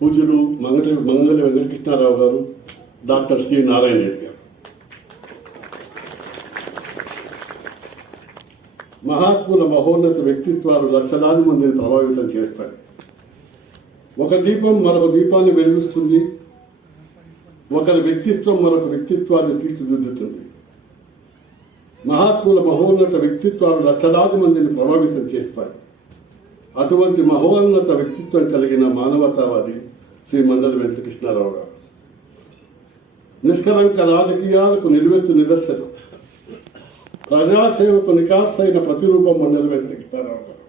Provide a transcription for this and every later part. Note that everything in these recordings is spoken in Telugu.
పూజ్యులు మంగళ వెంకటకృష్ణారావు గారు, డాక్టర్ సి నారాయణ రెడ్డి గారు. మహాత్ముల మహోన్నత వ్యక్తిత్వాలు లక్షలాది మందిని ప్రభావితం చేస్తాయి. ఒక దీపం మరొక దీపాన్ని వెలిగిస్తుంది. ఒకరి వ్యక్తిత్వం మరొక వ్యక్తిత్వాన్ని తీర్చిదిద్దుతుంది. మహాత్ముల మహోన్నత వ్యక్తిత్వాలు లక్షలాది మందిని ప్రభావితం చేస్తాయి. అటువంటి మహోన్నత వ్యక్తిత్వం కలిగిన మానవతావాది శ్రీ మండల వెంకటకృష్ణారావు గారు. నిష్కలంక రాజకీయాలకు నిలువెత్తు నిదర్శనం, ప్రజాసేవకు నికాసైన ప్రతిరూపం మండల వెంకటకృష్ణారావు గారు.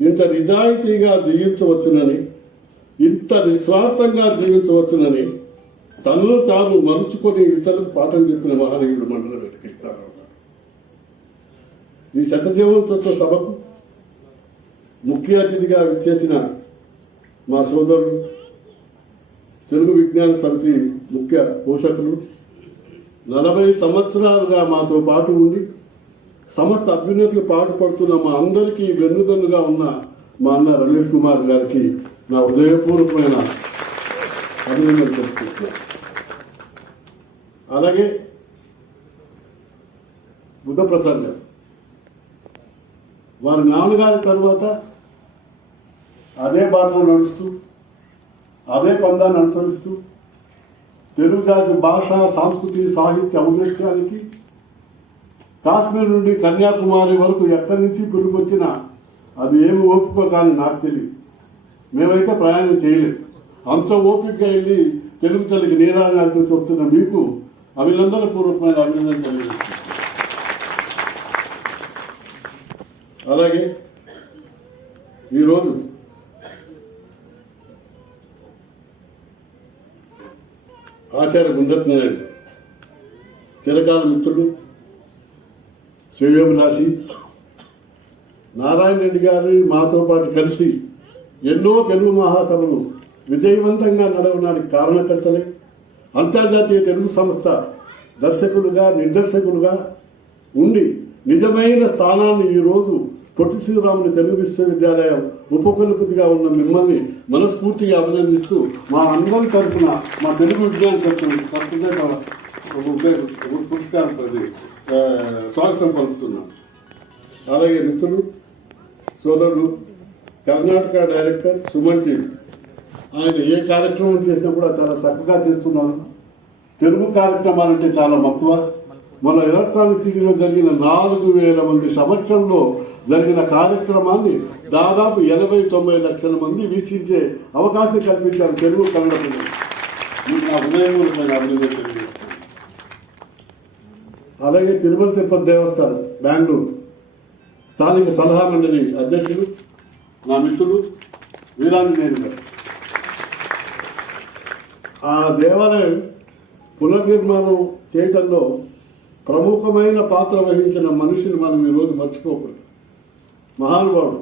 ఇంత నిజాయితీగా జీవించవచ్చునని, ఇంత నిస్వార్థంగా జీవించవచ్చునని తనను తాను మరుచుకొని ఇతరులకు పాఠం చెప్పిన మహనీయుడు మండల వెంకటకృష్ణారావు గారు. ఈ శతజీవనోత్సవ సభకు ముఖ్య అతిథిగా విచ్చేసిన మా సోదరులు, తెలుగు విజ్ఞాన సమితి ముఖ్య పోషకులు, 40 సంవత్సరాలుగా మాతో పాటు ఉండి సమస్త అభ్యున్నతికి పాటుపడుతున్న మా అందరికీ వెన్నుదన్నుగా ఉన్న మా అన్న రమేష్ కుమార్ గారికి నా హృదయపూర్వకమైన అభినందనలు తెలుపుతున్నాను. అలాగే బుద్ధప్రసాద్ గారు, వారి నాన్నగారి తరువాత అదే బాటలో నడుస్తూ, అదే పందాన్ని అనుసరిస్తూ తెలుగు జాతి భాష, సంస్కృతి, సాహిత్య ఔన్నత్యానికి కాశ్మీర్ నుండి కన్యాకుమారి వరకు ఎక్కడి నుంచి పురుగొచ్చిన అది ఏమి ఓపిక కానీ నాకు తెలియదు. మేమైతే ప్రయాణం చేయలేము. అంత ఓపికగా వెళ్ళి తెలుగు తల్లికి నీరాన్ని అనిపించి వస్తున్న మీకు అభినందనపూర్వకమైన అభినందన తెలియజేస్తున్నాను. అలాగే ఈరోజు ఆచార్య గుండత్ నాయుడు, చిరకాల మిత్రుడు, శ్రేయోభిలాషి నారాయణ రెడ్డి గారు మాతో పాటు కలిసి ఎన్నో తెలుగు మహాసభలు విజయవంతంగా నడవడానికి కారణకర్తలే. అంతర్జాతీయ తెలుగు సంస్థ దర్శకులుగా, నిర్దేశకులుగా ఉండి నిజమైన స్థానాన్ని ఈరోజు పొట్టి శ్రీరాములు తెలుగు విశ్వవిద్యాలయం ఉపకులపతిగా ఉన్న మిమ్మల్ని మనస్ఫూర్తిగా అభినందిస్తూ మా అందరి తరఫున మా తెలుగు విజ్ఞాన పురస్కారం స్వాగతం పలుకుతున్నాం. అలాగే మిత్రులు, సోదరులు, కర్ణాటక డైరెక్టర్ సుమన్ టీవీ, ఆయన ఏ కార్యక్రమం చేసినా కూడా చాలా చక్కగా చేస్తున్నారు. తెలుగు కార్యక్రమాలంటే చాలా మక్కువ. మన ఎలక్ట్రానిక్ సిటీలో జరిగిన 4000 మంది సమక్షంలో జరిగిన కార్యక్రమాన్ని దాదాపు 80-90 లక్షల మంది వీక్షించే అవకాశం కల్పించారు తెలుగు కన్నడ ప్రజలు. నా హృదయపూర్వకమైన అభినందనలు తెలియజేస్తున్నాను. అలాగే తిరుమల తిరుపతి దేవస్థానం బెంగళూరు స్థానిక సలహా మండలి అధ్యక్షులు నా మిత్రుడు వీరాంజనేయులు గారు. ఆ దేవాలయం పునర్నిర్మాణం చేయడంలో ప్రముఖమైన పాత్ర వహించిన మనిషిని మనం ఈరోజు మర్చిపోకూడదు. మహానుభావుడు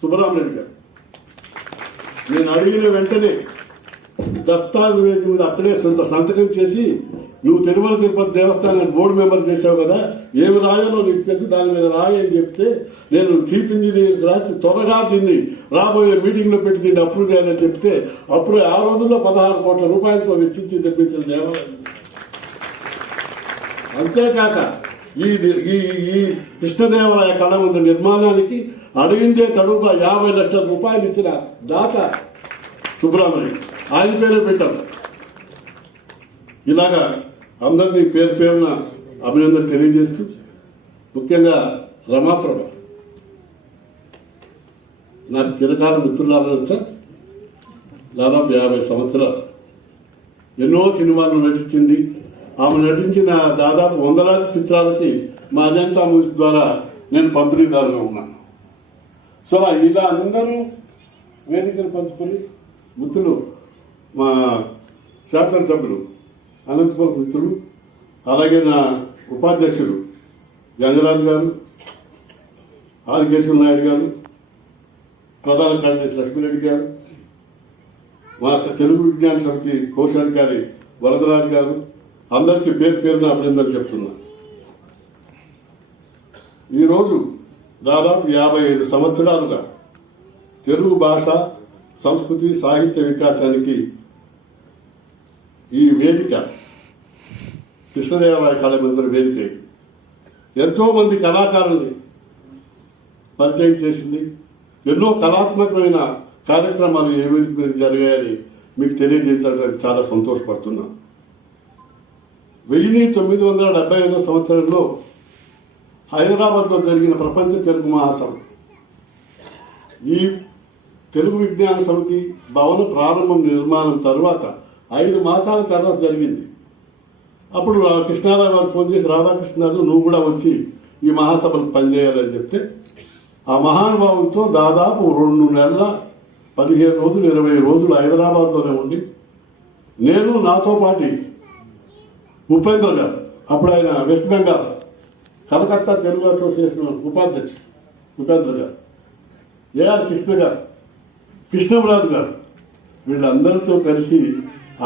సుబ్బరామరెడ్డి గారు. నేను అడిగిన వెంటనే దస్తావేజీ మీద అక్కడే సంతకం చేసి, నువ్వు తిరుమల తిరుపతి దేవస్థానాన్ని బోర్డు మెంబర్ చేసావు కదా, ఏమి రాయాలో నీకు తెలిసి దాని మీద రాయి అని చెప్తే, నేను చీఫ్ ఇంజనీర్ రాసి త్వరగా దీన్ని రాబోయే మీటింగ్లో పెట్టి దీన్ని అప్రూవ్ చేయాలని చెప్తే, అప్పుడే ఆ రోజుల్లో 16 కోట్ల రూపాయలతో వెచ్చించి తెప్పించిన దేవాలయం. అంతేకాక ఈ కృష్ణదేవరాయ కళమందిర నిర్మాణానికి అడిగిందే తడుగా 50 లక్షల రూపాయలు ఇచ్చిన దాత సుబ్రహ్మణ్యం, ఆయన పేరే పెట్టారు. ఇలాగా అందరినీ పేరు పేరున అభినందనలు తెలియజేస్తూ, ముఖ్యంగా రమాప్రభ నాకు చిరకాల మిత్రులారా, దాదాపు 50 సంవత్సరాలు ఎన్నో సినిమాల్లో నటించింది. ఆమె నటించిన దాదాపు 100 చిత్రాలకి మా అజంతా మూవీస్ ద్వారా నేను పంపిణీదారుగా ఉన్నాను. సో ఇలా అందరూ వేదికలు పంచుకొని మిత్రులు, మా శాసనసభ్యులు అనంతపురం మిత్రులు, అలాగే నా ఉపాధ్యక్షుడు గంగరాజు గారు, ఆదికేశ్వర నాయుడు గారు, ప్రధాన కార్యదర్శి లక్ష్మీరెడ్డి గారు, మా తెలుగు విజ్ఞాన సమితి కోశాధికారి వరదరాజు గారు, అందరికీ పేరు పేరున అభినందనలు చెప్తున్నా. ఈరోజు దాదాపు 55 సంవత్సరాలుగా తెలుగు భాష, సంస్కృతి సాహిత్య వికాసానికి ఈ వేదిక కృష్ణదేవరాయ కళామందిర వేదిక ఇది. ఎంతోమంది కళాకారుల్ని పరిచయం చేసింది. ఎన్నో కళాత్మకమైన కార్యక్రమాలు ఏ వేదిక మీద జరిగాయని మీకు తెలియజేసడానికి చాలా సంతోషపడుతున్నాను. 1975 సంవత్సరంలో హైదరాబాద్లో జరిగిన ప్రపంచ తెలుగు మహాసభ, ఈ తెలుగు విజ్ఞాన సమితి భవన ప్రారంభం నిర్మాణం తర్వాత 5 మాసాల తర్వాత జరిగింది. అప్పుడు కృష్ణారావు గారు ఫోన్ చేసి, రాధాకృష్ణరాజు నువ్వు కూడా వచ్చి ఈ మహాసభకు పనిచేయాలని చెప్తే, ఆ మహానుభావులతో దాదాపు 2 నెలల 15 రోజులు 20 రోజులు హైదరాబాద్లోనే ఉండి, నేను నాతో పాటు ఉపేంద్ర గారు, అప్పుడు ఆయన వెస్ట్ బెంగాల్ కలకత్తా తెలుగు అసోసియేషన్ ఉపాధ్యక్షుడు ఉపేంద్ర గారు, ఏఆర్ కృష్ణ గారు, కృష్ణంరాజు గారు, వీళ్ళందరితో కలిసి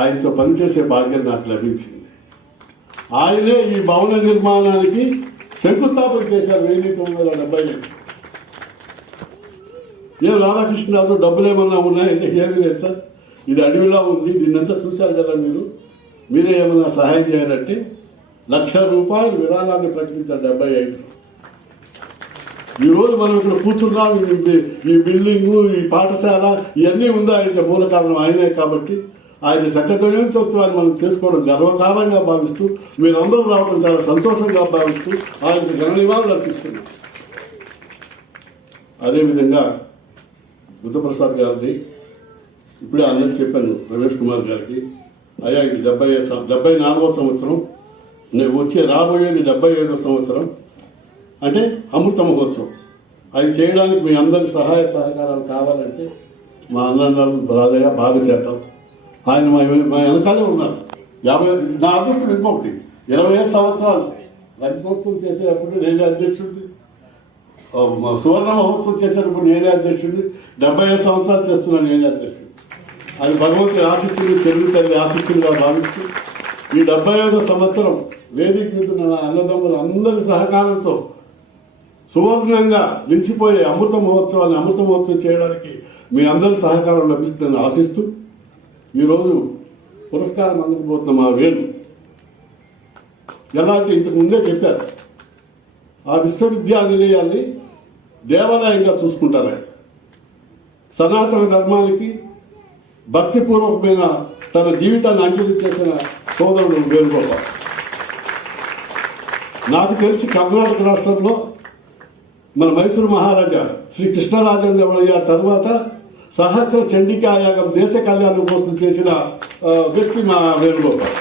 ఆయనతో పనిచేసే భాగ్యం నాకు లభించింది. ఆయనే ఈ భవన నిర్మాణానికి శంకుస్థాపన చేశారు 1970. ఏం రాధాకృష్ణరాజు డబ్బులు ఏమన్నా ఉన్నాయంటే ఏమీ లేదు సార్, ఇది అడవిలా ఉంది, దీన్నంతా చూశారు కదా మీరే ఏమన్నా సహాయం చేయాలంటే ₹1,00,000 విరాళాన్ని ప్రకటించారు 75. ఈరోజు మనం ఇక్కడ కూర్చున్నాం, ఈ బిల్డింగు, ఈ పాఠశాల ఇవన్నీ ఉందా అంటే మూల కారణం ఆయనే. కాబట్టి ఆయన శతదినోత్సవాన్ని మనం చేసుకోవడం గర్వకారంగా భావిస్తూ, మీరందరూ రావడం చాలా సంతోషంగా భావిస్తూ ఆయనకు ఘన నివాళులు అర్పిస్తున్నాం. అదేవిధంగా బుద్ధప్రసాద్ గారిని ఇప్పుడే అన్నది చెప్పాను, రమేష్ కుమార్ గారికి, అయ్యా ఇది 74వ సంవత్సరం, రాబోయేది 75వ సంవత్సరం, అంటే అమృత మహోత్సవం. అది చేయడానికి మీ అందరి సహాయ సహకారాలు కావాలంటే మా అన్నలు రాదయ్య బాగా చేద్దాం. ఆయన మా వెనకాలే ఉన్నారు. నా అదృష్టం ఇంకొకటి, 25 సంవత్సరాలు రజతోత్సవం చేసేటప్పుడు నేనే అధ్యక్షుడిని, సువర్ణ మహోత్సవం చేసేటప్పుడు నేనే అధ్యక్షుడిని, 75 సంవత్సరాలు చేస్తున్నాను నేనే అధ్యక్షుడు. అది భగవంతుడి ఆశించింది, తెలుగు తల్లి ఆశించిందిగా భావిస్తూ ఈ 75వ సంవత్సరం వేదిక మీద ఉన్న అన్నదమ్ములు అందరి సహకారంతో సువర్ణంగా నిలిచిపోయే అమృత మహోత్సవం చేయడానికి మీ అందరి సహకారం లభిస్తుందని ఆశిస్తూ, ఈరోజు పురస్కారం అందుకుపోతున్న మా వేణు ఎలా అంటే ఇంతకు ముందే చెప్పారు, ఆ విశ్వవిద్యానిలయాన్ని దేవాలయంగా చూసుకుంటారు. సనాతన ధర్మానికి భక్తిపూర్వకమైన తన జీవితాన్ని అంకితం చేసిన సోదరుడు వేణుగోపాల్. నాకు తెలిసి కర్ణాటక రాష్ట్రంలో మన మైసూరు మహారాజా శ్రీ కృష్ణరాజేంద్ర గారి తర్వాత సహస్ర చండికాయాగం దేశ కళ్యాణం కోసం చేసిన వ్యక్తి మా వేణుగోపాల్.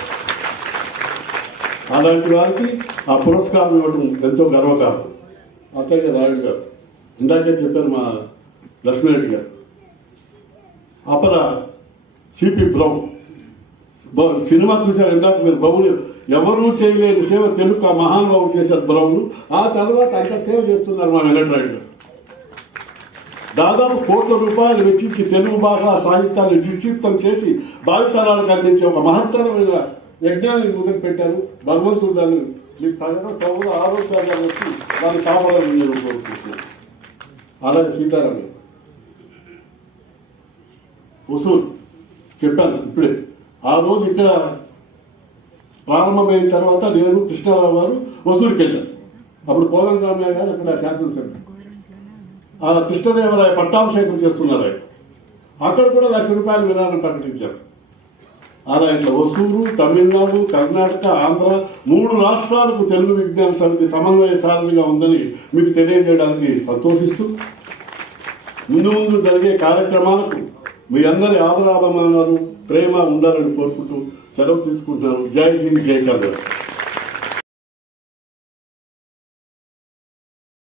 అలాంటి వారికి ఆ పురస్కారం ఇవ్వడం ఎంతో గర్వకారణం. అట్లాగే రాయుడు గారు, ఇందాకే చెప్పారు మా లక్ష్మీరెడ్డి గారు, అపర సిపి బ్రౌన్ సినిమా చూశారు ఇందాక మీరు. బ్రౌన్ ఎవరూ చేయలేని సేవ తెలుగు ఆ మహానుభావుడు చేశారు బ్రౌన్. ఆ తర్వాత అంత సేవ చేస్తున్నారు మా వెంకటరాయుడు గారు. దాదాపు ₹1,00,00,000 వెచ్చించి తెలుగు భాష సాహిత్యాన్ని నిక్షిప్తం చేసి భావితరాలకు అందించే ఒక మహత్తరమైన యజ్ఞాన్ని మొదలుపెట్టారు. భగవంతుడు దాన్ని మీకు సగం చదువు ఆరోగ్యాలు వచ్చి దాన్ని కావాలని నేను కోరుకుంటున్నాను. అలాగే సీతారామయ్య వసూలు చెప్పాను ఇప్పుడే. ఆ రోజు ఇక్కడ ప్రారంభమైన తర్వాత నేను కృష్ణారావు గారు వసూలుకి వెళ్ళాను. అప్పుడు కోదండరామయ్య గారు ఇక్కడ శాసనసభ్యులు, ఆ కృష్ణదేవరాయ పట్టాభిషేకం చేస్తున్నారు ఆయన. అక్కడ కూడా ₹1,00,000 విరాళం ప్రకటించారు. అలా ఇట్లా వసూలు, తమిళనాడు, కర్ణాటక, ఆంధ్ర 3 రాష్ట్రాలకు తెలుగు విజ్ఞాన సమితి సమన్వయ సారథిగా ఉందని మీకు తెలియజేయడానికి సంతోషిస్తూ, ముందు జరిగే కార్యక్రమాలకు మీ అందరి ఆదరాభిమానాలు, ప్రేమ ఉండాలని కోరుకుంటూ సెలవు తీసుకుంటున్నాను. జై హింద్, జై కర్ణాటక.